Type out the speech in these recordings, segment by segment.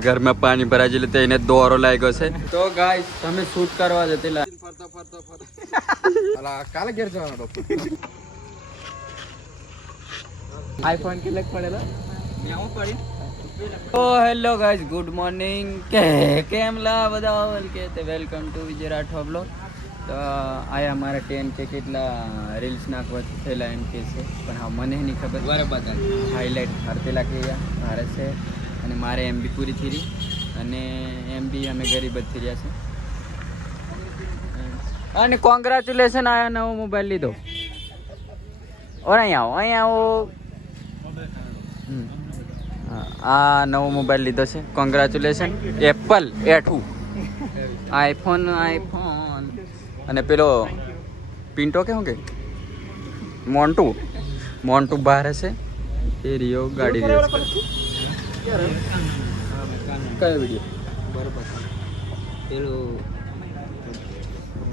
घर में पानी भरा जले तो इन्हें दौरो लायगो से तो गाइस हमें शूट करवा देते ला अला काला गिर जाना डॉक्टर आईफोन के लग पड़ेगा तो हेलो गाइस गुड मॉर्निंग કેમલા બધા કે તે welcome to Vijay Rathwa blog તો આયા અમારા 10 કે કેટલા રીલ્સ નાખવા થયેલા એમ કે છે પણ હા મને નહીં ખબર બરાબર હાઇલાઇટ હરતેલા કે મારે છે અને મારે એમબી પૂરી થઈ રહી અને એમબી અમે ગરીબ જ થઈ રહ્યા છે અને કોંગ્રેચ્યુલેશન આયા નવો મોબાઈલ લીધો ઓર અહીંયા આવો આ નવો મોબાઈલ લીધો છે કોંગ્રેચ્યુલેશન એપલ A2 આઈફોન અને પેલો પિન્ટો કે શું કે મોન્ટુ બહાર છે એ રિયો ગાડી રહ્યો છે કયો વિડીયો બરાબર પેલું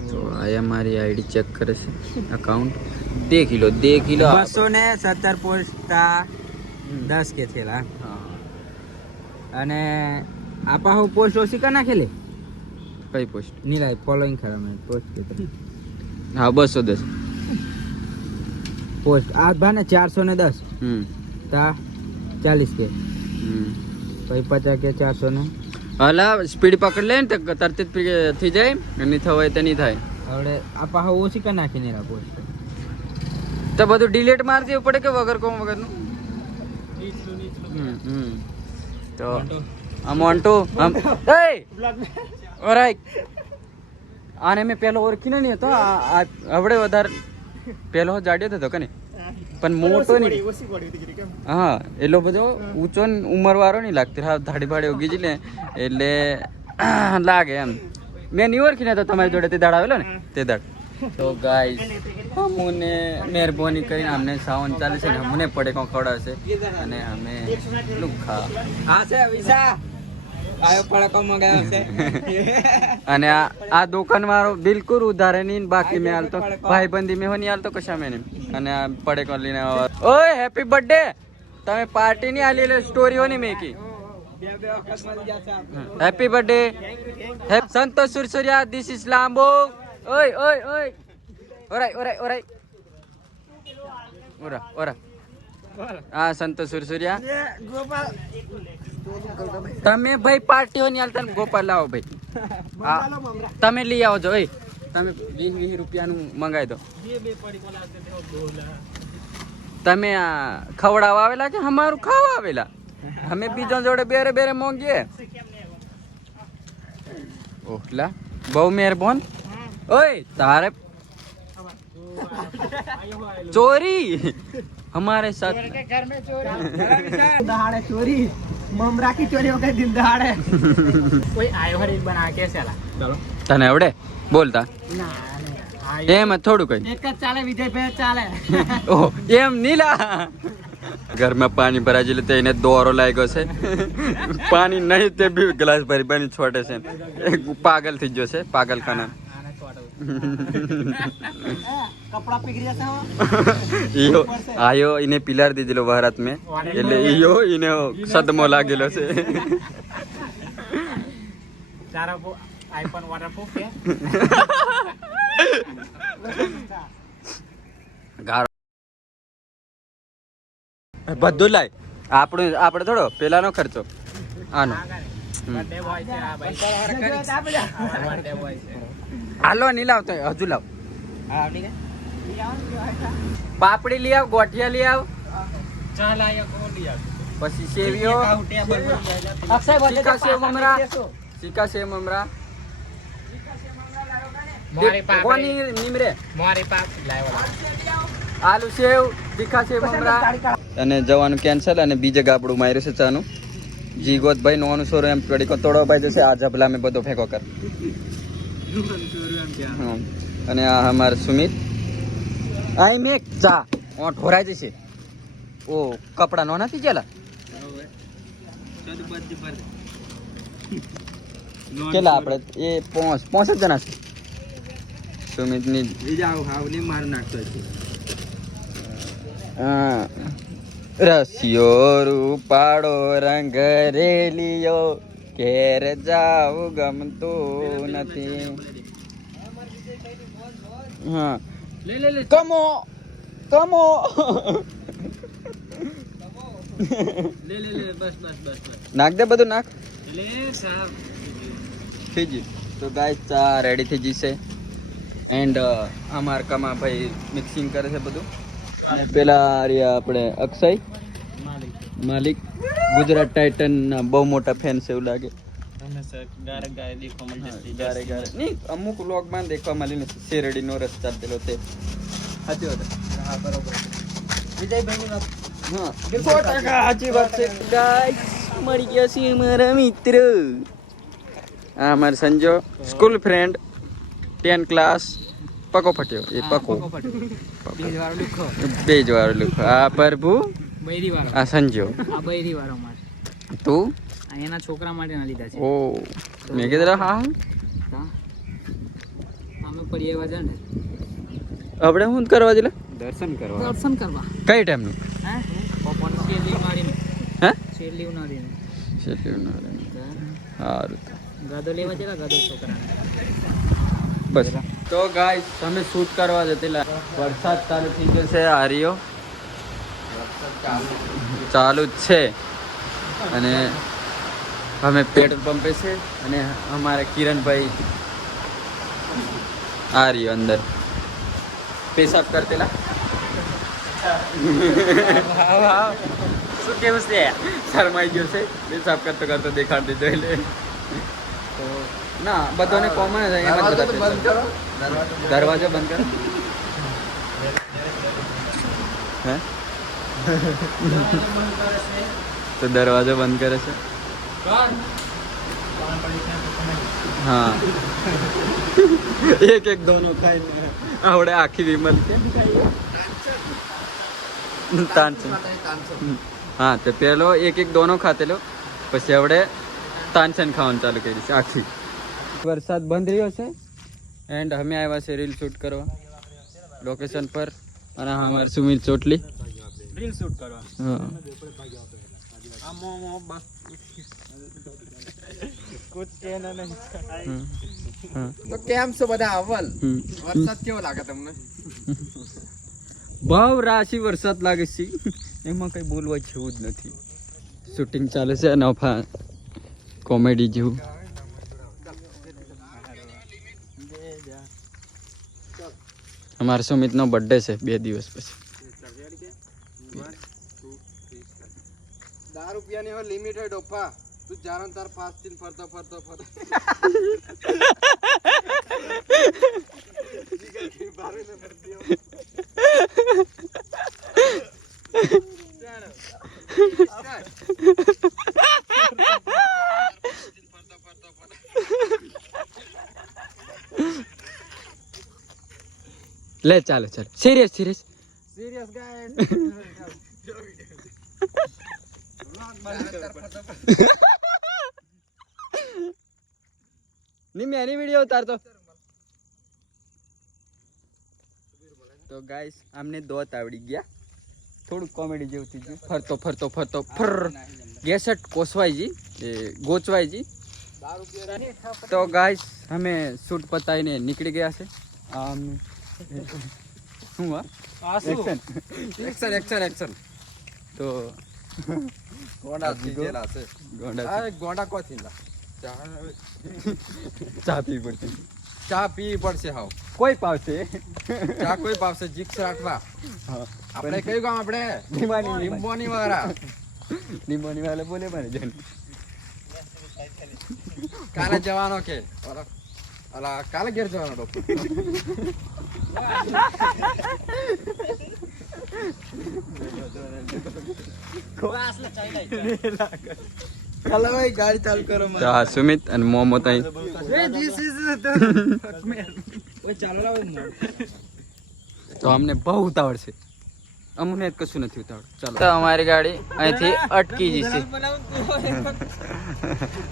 તો આયા મારી આઈડી ચેક કરે છે અકાઉન્ટ દેખી લો 217 પોસ્ટ 10 के थेला અને આપા હું પોસ્ટ ઓછી કા નાખેલી કઈ પોસ્ટ નીલાય ફોલોઈંગ ખરા મેં પોસ્ટ કે હા 210 પોસ્ટ આ ભાને 410 તા 40 કે પછી 50 કે 400 ને હલા સ્પીડ પકડ લે ને તો તરત જ થઈ જાય નહીં થવાય તો નહીં થાય હવે આપા હું ઓછી કા નાખી નીલા પોસ્ટ તો બધું ડિલીટ માર દેવું પડે કે વગર કોમ વગરનું તો મોન્ટુ ઓરાઈટ આને મેં પહેલો ઓળખીને નહીં હતો આવડે વધારે પહેલો જાડ્યો હતો કે નહીં પણ મોટો નહીં હા એટલો બધો ઊંચો ઉંમરવાળો નહીં લાગતો હા ધાડી ભાડી ઉગી જ ને એટલે લાગે એમ મેં નહીં ઓળખીને તો તમારી જોડે તે દાડ આવેલો ને તે દાડ તો ગાઈસ અમને મહેરબાની કરીને અમને સાવન ચાલે છે ને અમને પડે કોણ ખવડાવશે અને અમે લુખા હા છે વિસા આયો પડે કો મંગાવ્યો છે અને આ દુકાન વાળો બિલકુલ ઉધારે નહીં બાકી મેં હાલતો ભાઈબંધી મેં નહીં હાલતો કશા મેં અને આ પડે કોણ લઈને ઓય હેપી બર્થડે તમે પાર્ટી નહીં આલી એટલે સ્ટોરી હોની મેં કી happy birthday Santosh Sursuriya this is લાંબો ઓય ઓરાય હા સંતોષ સુરસુરિયા તમે ભાઈ પાર્ટી હો ની હાલતા ગોપાલ લાવો ભાઈ તમે લઈ આવો છો તમે 20 રૂપિયાનું મંગાવી દો તમે ખવડાવવા આવેલા કે અમારું ખાવા આવેલા અમે બીજો જોડે બેરે મોંઘીએ ઓહલા બહુ મહેરબાન ओए तारे चोरी हमारे साथ घर में चोरी दहाड़े चोरी ममरा की चोरी हो गई दिन दहाड़े कोई आयो हर एक बना के चला चलो तने आवडे बोलता ना एम થોડું કઈ एक ચાલે વિજય ભાઈ ચાલે ઓ એમ નીલા घर में पानी भरा जले तो इन्हें दौरो लायगो से पानी नहीं ते भी ग्लास भरी भरी छोटे से पागल थी जो से पागल खाना કપડા પીગરી જતા ઈયો આયો ઇને પિલાર દીધેલો ભારત મે એટલે ઈયો ઇને સદમો લાગેલો છે તારા આઈફોન વોટરપ્રૂફ છે ગારો બધું લાય આપણે થોડો પેલાનો ખર્ચો આનો બર્થડે બોય છે આ ભાઈ હાલો નહીં લાવતો હજુ લાવ પાપડી લઈ આવ ગોઠિયા લઈ આવ ચાલ આયા કોણ લઈ આવ પછી સેવીઓ સિક્કા સેવ મમરા મારી પાપડી કોની નિમરે મારી પાપ લાવ્યો આલુ સેવ તીખા સેવ મમરા અને જવાનું કેન્સલ અને બીજે ગાબડું માર્યું છે ચાનું જીગોત ભાઈ નોનું સોરો એમ પડી કો તોડો ભાઈ જશે આ જબલા મેં બધો ફેંકો કર અને આ અમાર સુમિત આઈ મેક ચા ઓ ઢોરાઈ જશે ઓ કપડા નો નથી જેલા કેટલા આપણે એ પાંચ જ જણા છે સુમિત ની જાવ હાવલી માર નાખતો છે રસિયો રૂપાળો રંગ રેલિયો ઘેર જાવું ગમતું નથી. હા લે લે લે કમો કમો લે લે લે બસ બસ બસ બસ નાખ દે બધું નાખ લે સાહેબ થઈ ગયું. તો ગાઈસ ચા રેડી થઈ જશે એન્ડ આ માર્કામાં ભાઈ મિક્સિંગ કરે છે બધું. અને પેલા રહ્યા આપણે અક્ષય માલિક માલિક ગુજરાત ટાઇટન ના બહુ મોટા ફેન છે એવું લાગે. તમે સર ગારે ગારે દેખો મને ગારે ગારે નહીં અમુક વ્લોગમાં દેખવા મળી નથી શેરડીનો રસ ચાલતેલો તે સાચી વાત. હા બરોબર વિજયભાઈની વાત હા 100% સાચી વાત છે. ગાઈસ મળી ગયા છે મારા મિત્ર. આ મારો સંજો સ્કૂલ ફ્રેન્ડ 10 ક્લાસ પકો ફટ્યો એ પકો બીજવાળો લુખો બેજ વાળો લુખો. આ પ્રભુ બૈરી વાળો આ સંજો આ બૈરી વાળો માર તું આ એના છોકરા માટે ના લીધા છે. ઓ મેં કીધું હા હા અમે પરિવાર જાય ને આપણે શું કરવા જેલા દર્શન કરવા કઈ ટાઈમનું હે પપ્પાની શેરલી મારીને હે શેરલી ઉનાળીને સારું ગાદો લેવા જરા ગાદો છોકરાને બસ. તો ગાઈસ તમે શૂટ કરવા જતેલા વરસાદ ચાલુ થઈ ગયો છે. આર્યો ચાલુ જ છે અને અમે પેટ્રોલ પંપે છે અને અમારા કિરણભાઈ આર્યો અંદર પેશાબ કરતેલા. શું કેવું છે શરમાઈ ગયો છે પેશાબ કરતો કરતો દેખાડ દીધો એટલે તો ના બધાને કોમન જ દરવાજો બંધ કરો. હે તો દરવાજો બંધ કરે છે. હા એક દોનો ખાઈને આવડે આખી વિમલ છે તાનસેન. હા તો પેલો એક દોનો ખાતેલો પછી આવડે તાનસેન ખાવાનું ચાલુ કરી છે આખી. વરસાદ બંધ રહ્યો છે એન્ડ અમે આવ્યા છે રીલ શૂટ કરવા લોકેશન પર. અને હા અમારે સુમિત ચોટલી રીલ શૂટ કરવા હા તો કેમ છો બધા અવ્વલ વરસાદ કેવો લાગે તમને? ભાવ રાશિ વરસાદ લાગે છે એમાં કઈ બોલવા જેવું જ નથી. શૂટિંગ ચાલે છે નફા કોમેડી જેવું. અમારા સુમિતનો બર્થડે છે 2 દિવસ પછી. ₹10 ની લિમિટ હોય ડોપા તું જારણ તાર પાસ થી ફરતો લે ચાલો ચાલો સિરિયસ સિરિયસ ગાઈસ नहीं मैं नहीं वीडियो उतारता. तो गाइस हमने दो तावड़ी गया થોડું કોમેડી જેવું થઈ ગયું. ફરતો ફરતો ફરતો ફર ગેસટ કોસવાઈજી એ ગોચવાઈજી. તો ગાઈસ અમે શૂટ પતાવીને નીકળી ગયા છે. આમ શું એક્શન એક્શન એક્શન એક્શન તો ગોંડા થીજેલા છે ગોંડા આ ગોંડા કો થીલા ચા પી પડતી ચા પી પડશે હાવ કોઈ પાવશે ચા કોઈ પાવશે જીક્સ રાખવા. આપણે કયું ગામ આપણે લીંબોની વાળા લીંબોની વાળા બોલે મારે જન કાલે જવાનો કે અલા કાલે ઘેર જવાનો ડોક્ટર ચાલો ભાઈ ગાડી ચાલુ કરો તો આ સુમિત અને મોમો તઈ તો અમને બહુ ઉતાવળ છે. અમને કશું નથી ઉતાવળ. ચાલો તો અમારી ગાડી અહીંથી અટકી જશે.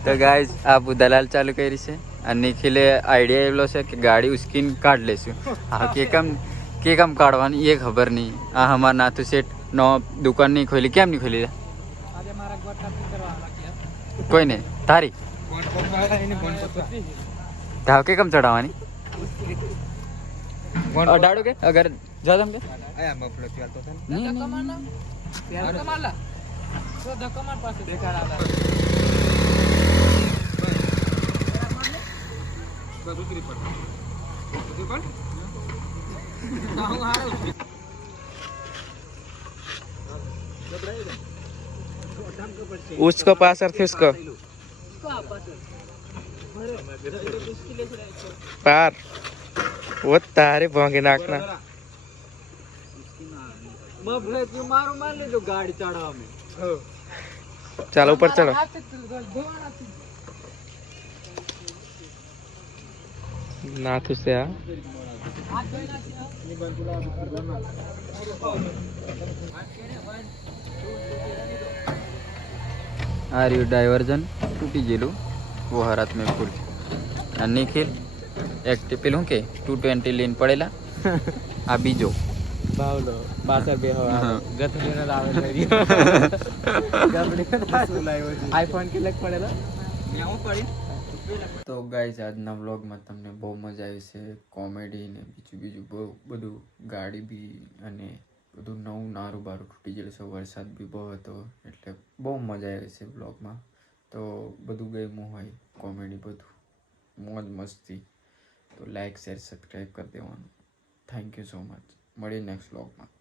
તો ગાઈઝ આ દલાલ ચાલુ કરી છે અને નિખિલે આઈડિયા એવો છે કે ગાડી ઉસકીને કાઢ લેશું. હા કે કેમ કાઢવાની એ ખબર નહીં. આ અમારા નાથુ શેઠ નો દુકાન નહીં ખોલી. કેમ નહીં ખોલી? કોઈ નહીં તારી ધાવ કે કેમ ચડાવવાની અડાડો કે અગર જો તમ કે આયા મફળો ચાલ તો તને નહીં, ઉતરી પડ ઉતરી પડ उसको पास और फिर उसको पार वो तारे भोंगे नाखना મારું માન લીધું ગાડી ચડાવવા चलो ऊपर चलो नाथ से आ આ રહ્યું ડાયવર્ઝન તૂટી ગયેલું वो हाथ में फूल આ નિખિલ એક પેલું કે 220 લઈને પડેલા આ બીજો बावलो बासर बे हो हाँ। गथली ना लावे करी आईफोन के लग पड़ेला તો ગાઈઝ આજના વ્લોગમાં તમને બહુ મજા આવી છે કોમેડી ને બીજું બહુ બધું ગાડી બી અને બધું નવું નારું બારું તૂટી ગયેલું છે વરસાદ બી બહુ હતો એટલે બહુ મજા આવી છે વ્લોગમાં તો બધું ગમ્યું હોય કોમેડી બધું મોજ મસ્તી તો લાઈક શેર સબસ્ક્રાઈબ કરી દેવાનું થેન્ક યુ સો મચ મળીએ નેક્સ્ટ વ્લોગમાં